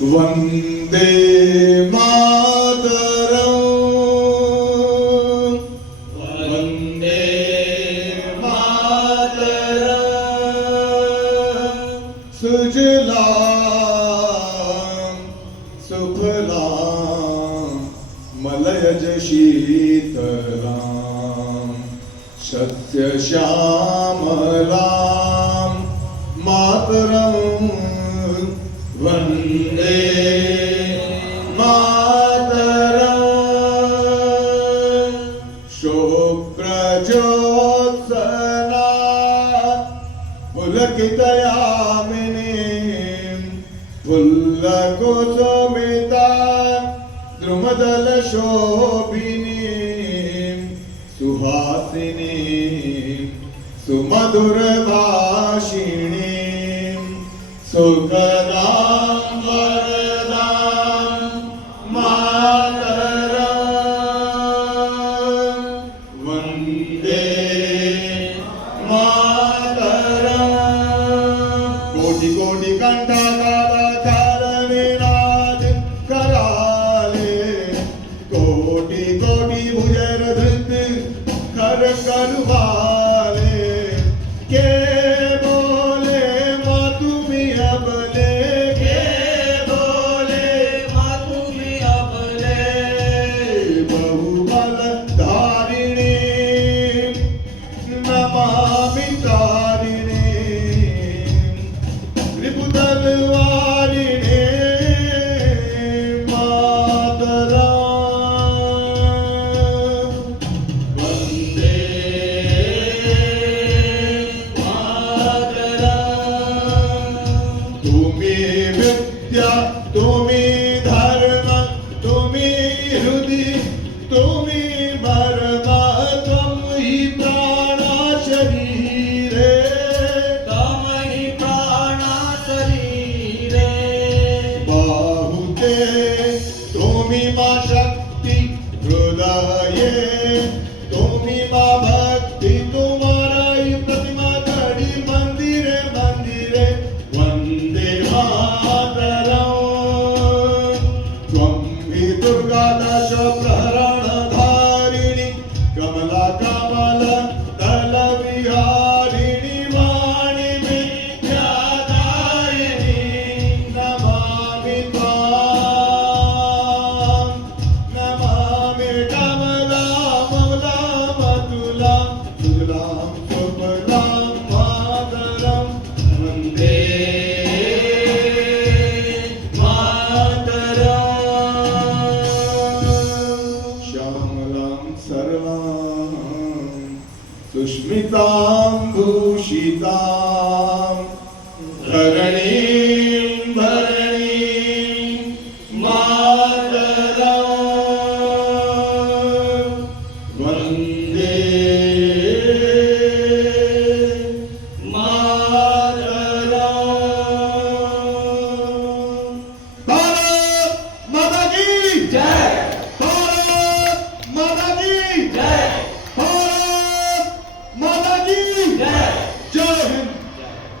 वंदे मातरम वंदे मातरम सुजलाम सुफलाम मलयज शीतलाम सत्य श्यामलाम मातरम वंदे मातरम शुभ्रज्योत्सना पुलकितयामिनीं फुल्लकुसुमिता द्रुमदलशोभिनीं सुहासिनीं सुमधुरभाषिणीं सुखदां वरदां मातरं वन्दे मातरं कोटि कोटि कंठकालकारणे नाद कराले कोटि कोटि भुजर धृत कर करवाले के बोले माँ तुम्ही अबले के बोले माँ तुम्ही अबले बहुबल धारिणी नमामि तारिणी रिपुदल वारिणी मातरं वंदे तुम्ही विद्या तुम्ही धर्म तुम्ही हृदय तुम्ही मर्म त्वं हि प्राणा शरीरे त्वं हि प्राणा शरीरे बाहुते तुम्ही मा शक्ती हृदये तुम्ही मा भक्ती तुम्हारा ही प्रतिमा घडी मंदिरे मंदिरे वंदे मातरं त्वं हि दुर्गा दश प्रहरणधारिणी कमला कमल दल विहारिणी वाणी विद्यादायिनी नमामि त्वां नमामि कमलां ममलां तुलां सुफलां मातरं वन्दे श्यामलां सर्वां सुष्मितां भूषितां धरणीं भरणीं मातरं वन्दे मातरं। भारत माता की जय।